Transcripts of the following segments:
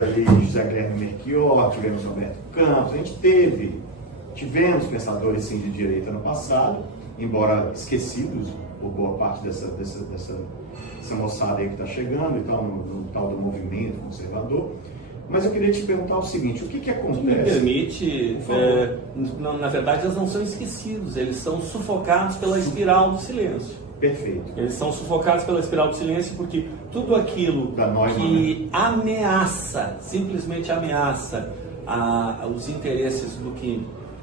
ali José Guilherme Melchior, tivemos Roberto Campos, a gente tivemos pensadores sim de direita no passado, embora esquecidos por boa parte dessa moçada aí que está chegando e tal, no tal do movimento conservador. Mas eu queria te perguntar o seguinte, o que acontece? Me permite, na verdade eles não são esquecidos, eles são sufocados pela espiral do silêncio. Perfeito. Eles são sufocados pela espiral do silêncio porque tudo aquilo que ameaça, simplesmente ameaça os interesses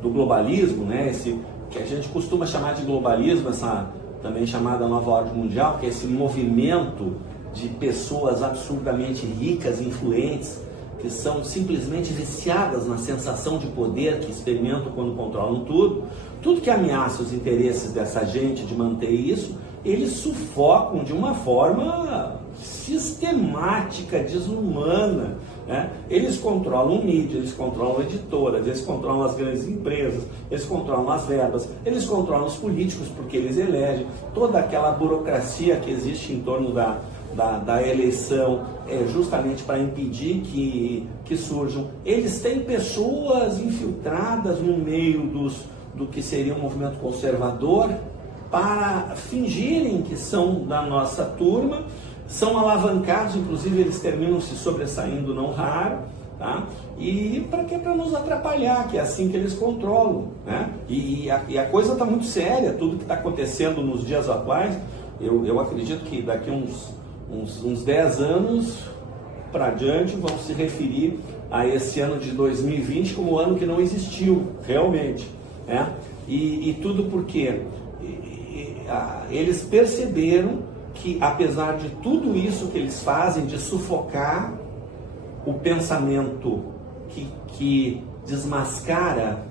do globalismo, né? Esse que a gente costuma chamar de globalismo, essa também chamada nova ordem mundial, que é esse movimento de pessoas absurdamente ricas e influentes, que são simplesmente viciadas na sensação de poder que experimentam quando controlam tudo que ameaça os interesses dessa gente de manter isso, eles sufocam de uma forma sistemática, desumana, né? Eles controlam mídia, eles controlam editoras, eles controlam as grandes empresas, eles controlam as verbas, eles controlam os políticos porque eles elegem, toda aquela burocracia que existe em torno da eleição é justamente para impedir que surjam. Eles têm pessoas infiltradas no meio do que seria um movimento conservador para fingirem que são da nossa turma, são alavancados, inclusive eles terminam se sobressaindo não raro, tá? E para quê? Para nos atrapalhar, que é assim que eles controlam, né? E a coisa está muito séria, tudo que está acontecendo nos dias atuais, eu acredito que daqui uns 10 anos para diante vão se referir a esse ano de 2020 como o ano que não existiu realmente, né? E tudo porque eles perceberam que apesar de tudo isso que eles fazem de sufocar o pensamento que desmascara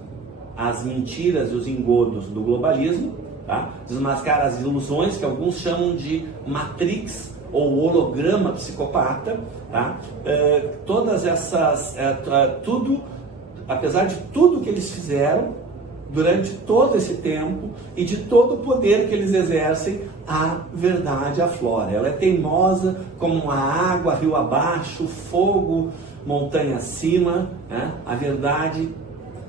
as mentiras e os engodos do globalismo, tá? Desmascara as ilusões que alguns chamam de matrix ou holograma psicopata, tá? Todas essas, apesar de tudo que eles fizeram durante todo esse tempo e de todo o poder que eles exercem, a verdade aflora. Ela é teimosa como a água, rio abaixo, fogo, montanha acima, né? A verdade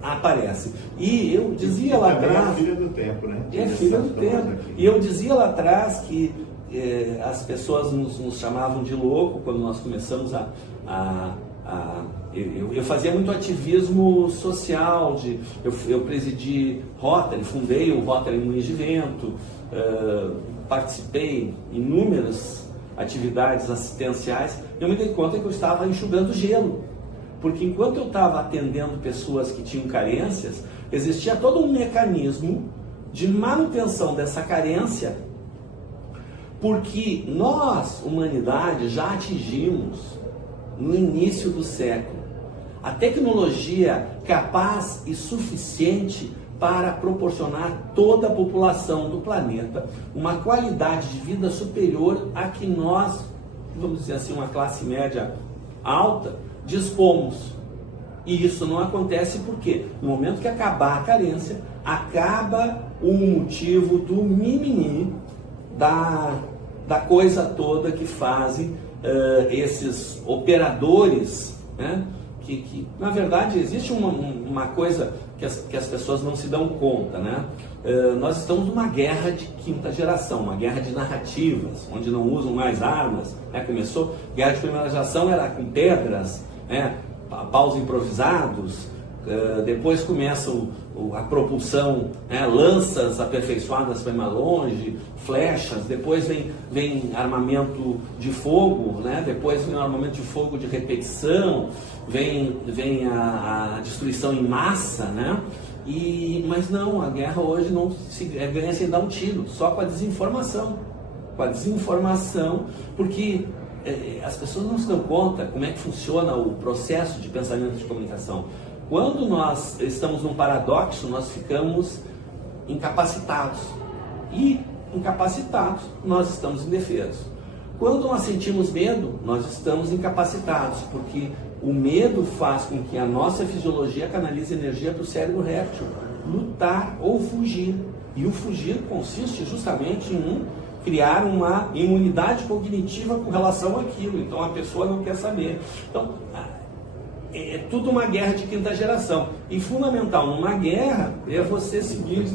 aparece. E eu dizia lá atrás... É filha do tempo, né? É filha do tempo. E eu dizia lá atrás que as pessoas nos chamavam de louco quando nós começamos eu fazia muito ativismo social, eu presidi Rotary, fundei o Rotary Moinhos de Vento, participei em inúmeras atividades assistenciais. Eu me dei conta que eu estava enxugando gelo, porque enquanto eu estava atendendo pessoas que tinham carências, existia todo um mecanismo de manutenção dessa carência, porque nós, humanidade, já atingimos no início do século a tecnologia capaz e suficiente para proporcionar a toda a população do planeta uma qualidade de vida superior a que nós, vamos dizer assim, uma classe média alta, dispomos. E isso não acontece porque no momento que acabar a carência, acaba o motivo do mimimi, da coisa toda que fazem esses operadores, né? Que na verdade existe uma coisa que as pessoas não se dão conta, né? Nós estamos numa guerra de quinta geração, uma guerra de narrativas, onde não usam mais armas, né? Começou, guerra de primeira geração era com pedras, né? Paus improvisados, depois começa a propulsão, né? Lanças aperfeiçoadas para ir mais longe, flechas, depois vem armamento de fogo, né? Depois vem o armamento de fogo de repetição, vem a destruição em massa, né? Mas não, a guerra hoje não se ganha sem dar um tiro, só com a desinformação. Com a desinformação, porque as pessoas não se dão conta como é que funciona o processo de pensamento de comunicação. Quando nós estamos num paradoxo, nós ficamos incapacitados. E incapacitados, nós estamos indefesos. Quando nós sentimos medo, nós estamos incapacitados, porque o medo faz com que a nossa fisiologia canalize energia para o cérebro réptil, lutar ou fugir. E o fugir consiste justamente em criar uma imunidade cognitiva com relação àquilo. Então a pessoa não quer saber. Então é tudo uma guerra de quinta geração. E fundamental numa guerra é você seguir,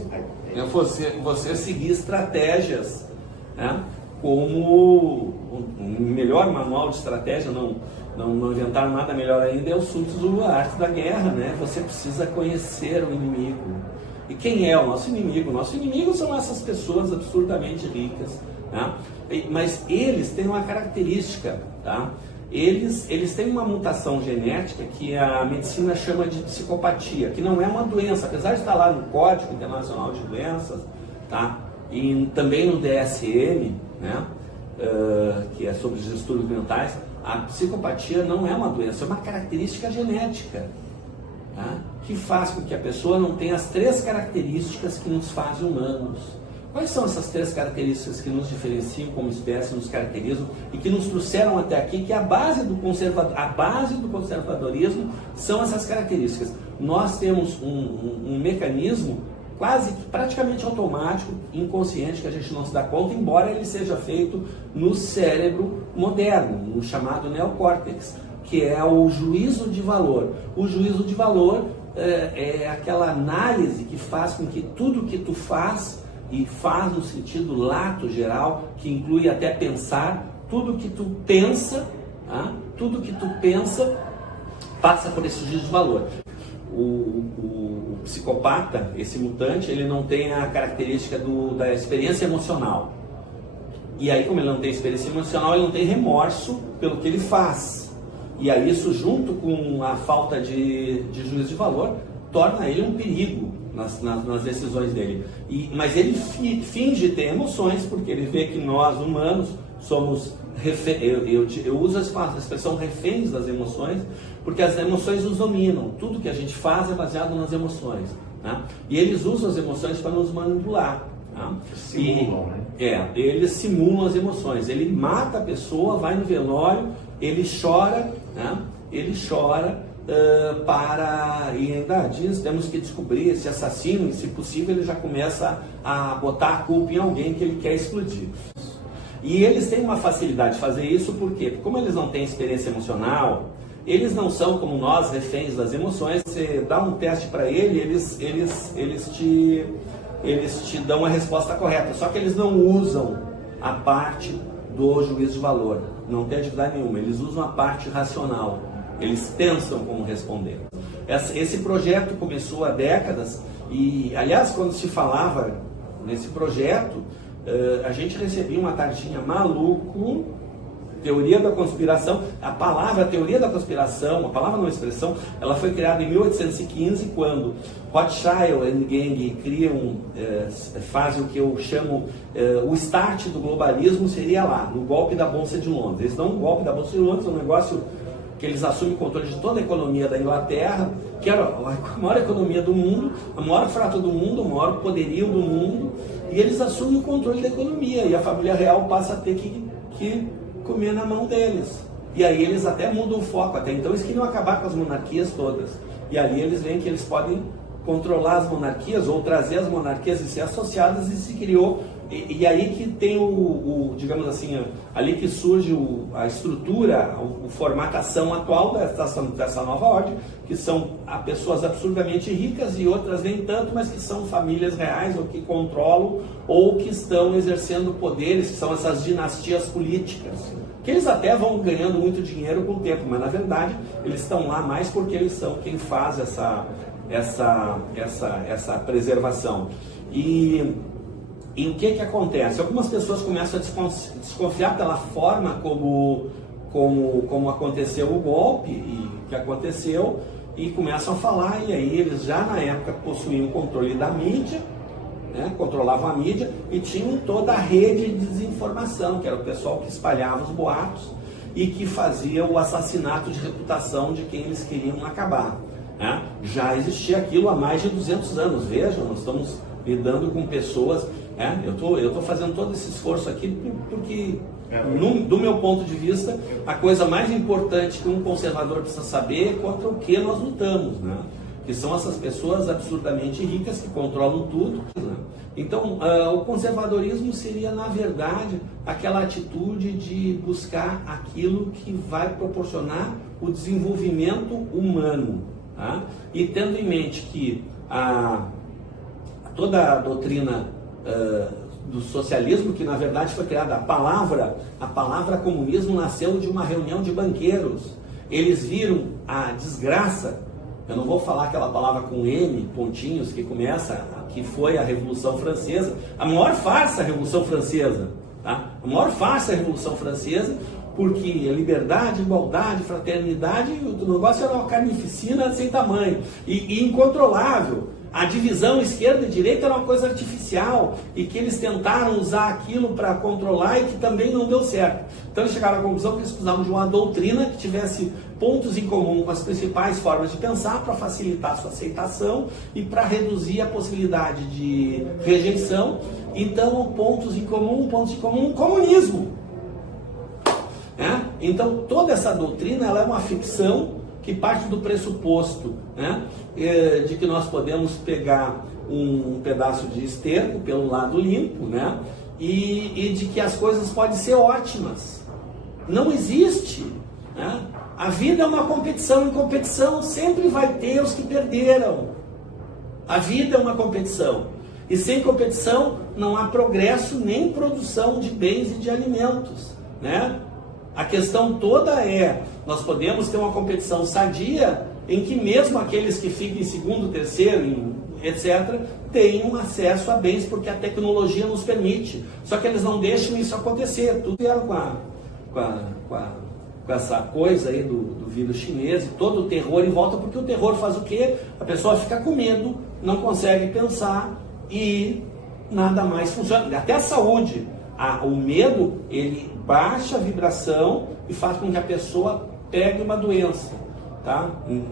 você seguir estratégias, né? Como o melhor manual de estratégia, não inventaram nada melhor ainda, é o Sun Tzu, a arte da guerra, né? Você precisa conhecer o inimigo. E quem é o nosso inimigo? O nosso inimigo são essas pessoas absurdamente ricas, né? Mas eles têm uma característica, tá? Eles têm uma mutação genética que a medicina chama de psicopatia, que não é uma doença, apesar de estar lá no Código Internacional de Doenças, tá? E também no DSM, né? Que é sobre os distúrbios mentais. A psicopatia não é uma doença, é uma característica genética, tá? Que faz com que a pessoa não tenha as 3 características que nos fazem humanos. Quais são essas 3 características que nos diferenciam como espécie, nos caracterizam e que nos trouxeram até aqui, que a base do conservadorismo são essas características. Nós temos um mecanismo quase que praticamente automático, inconsciente, que a gente não se dá conta, embora ele seja feito no cérebro moderno, no chamado neocórtex, que é o juízo de valor. O juízo de valor é aquela análise que faz com que tudo que tu faz, e faz no sentido lato geral, que inclui até pensar, tudo que tu pensa, tá? Tudo que tu pensa passa por esse juízo de valor. O psicopata, esse mutante, ele não tem a característica da experiência emocional. E aí, como ele não tem experiência emocional, ele não tem remorso pelo que ele faz. E aí isso, junto com a falta de juízo de valor, torna ele um perigo nas decisões dele. Mas ele finge ter emoções, porque ele vê que nós, humanos, somos eu uso a expressão reféns das emoções, porque as emoções nos dominam. Tudo que a gente faz é baseado nas emoções, né? E eles usam as emoções para nos manipular, né? Simulam, né? Eles simulam as emoções. Ele mata a pessoa, vai no velório, ele chora, né? Ele chora e ainda diz, temos que descobrir esse assassino, e se possível ele já começa a botar a culpa em alguém que ele quer explodir. E eles têm uma facilidade de fazer isso, por quê? Porque como eles não têm experiência emocional, eles não são como nós, reféns das emoções. Você dá um teste para eles te dão a resposta correta, só que eles não usam a parte do juízo de valor, não tem atividade nenhuma, eles usam a parte racional, eles pensam como responder. Esse projeto começou há décadas e, aliás, quando se falava nesse projeto, a gente recebia uma tarjinha maluco, teoria da conspiração. A palavra teoria da conspiração, a palavra não expressão, ela foi criada em 1815, quando Rothschild and Gang fazem o que eu chamo o start do globalismo, seria lá, no golpe da Bolsa de Londres. Eles dão um golpe da Bolsa de Londres, um negócio que eles assumem o controle de toda a economia da Inglaterra, que era a maior economia do mundo, a maior frota do mundo, o maior poderio do mundo, e eles assumem o controle da economia, e a família real passa a ter que comer na mão deles. E aí eles até mudam o foco. Até então eles queriam acabar com as monarquias todas. E ali eles veem que eles podem controlar as monarquias ou trazer as monarquias e ser associadas, e se criou. E aí que tem digamos assim, ali que surge a estrutura, a formatação atual dessa nova ordem, que são pessoas absurdamente ricas e outras nem tanto, mas que são famílias reais, ou que controlam, ou que estão exercendo poderes, que são essas dinastias políticas, que eles até vão ganhando muito dinheiro com o tempo, mas na verdade eles estão lá mais porque eles são quem faz essa preservação. E o que acontece? Algumas pessoas começam a desconfiar pela forma como aconteceu o golpe, e que aconteceu, e começam a falar, e aí eles já na época possuíam o controle da mídia, né, controlavam a mídia, e tinham toda a rede de desinformação, que era o pessoal que espalhava os boatos e que fazia o assassinato de reputação de quem eles queriam acabar, né? Já existia aquilo há mais de 200 anos, vejam, nós estamos lidando com pessoas. Eu estou fazendo todo esse esforço aqui porque, do meu ponto de vista, a coisa mais importante que um conservador precisa saber é contra o que nós lutamos, né? que são essas pessoas absurdamente ricas que controlam tudo. Né? Então, o conservadorismo seria, na verdade, aquela atitude de buscar aquilo que vai proporcionar o desenvolvimento humano. Tá? E tendo em mente que toda a doutrina do socialismo, que na verdade foi criada, a palavra comunismo nasceu de uma reunião de banqueiros. Eles viram a desgraça, eu não vou falar aquela palavra com M, pontinhos, que começa, que foi a Revolução Francesa, a maior farsa a Revolução Francesa, tá? A maior farsa a Revolução Francesa, porque liberdade, igualdade, fraternidade, o negócio era uma carnificina sem tamanho, e incontrolável. A divisão esquerda e direita era uma coisa artificial e que eles tentaram usar aquilo para controlar e que também não deu certo. Então eles chegaram à conclusão que eles precisavam de uma doutrina que tivesse pontos em comum com as principais formas de pensar para facilitar a sua aceitação e para reduzir a possibilidade de rejeição. Então, pontos em comum, comunismo. Então, toda essa doutrina ela é uma ficção que parte do pressuposto, né, de que nós podemos pegar um pedaço de esterco pelo lado limpo, né, e de que as coisas podem ser ótimas. Não existe. Né? A vida é uma competição, em competição sempre vai ter os que perderam. A vida é uma competição. E sem competição não há progresso nem produção de bens e de alimentos. Né? A questão toda é, nós podemos ter uma competição sadia em que mesmo aqueles que ficam em segundo, terceiro, etc., tenham acesso a bens, porque a tecnologia nos permite. Só que eles não deixam isso acontecer. Tudo era com essa coisa aí do vírus chinês, e todo o terror em volta, porque o terror faz o quê? A pessoa fica com medo, não consegue pensar e nada mais funciona. Até a saúde. O medo, ele baixa a vibração e faz com que a pessoa pegue uma doença, tá?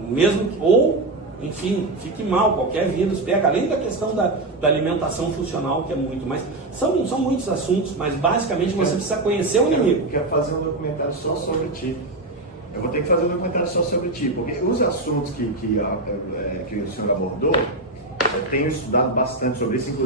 Mesmo que, ou, enfim, fique mal, qualquer vírus pega, além da questão da alimentação funcional, que é muito, mas são muitos assuntos, mas basicamente você precisa conhecer o inimigo. Eu quero fazer um documentário só sobre ti. Eu vou ter que fazer um documentário só sobre ti, porque os assuntos que o senhor abordou, eu tenho estudado bastante sobre isso, inclusive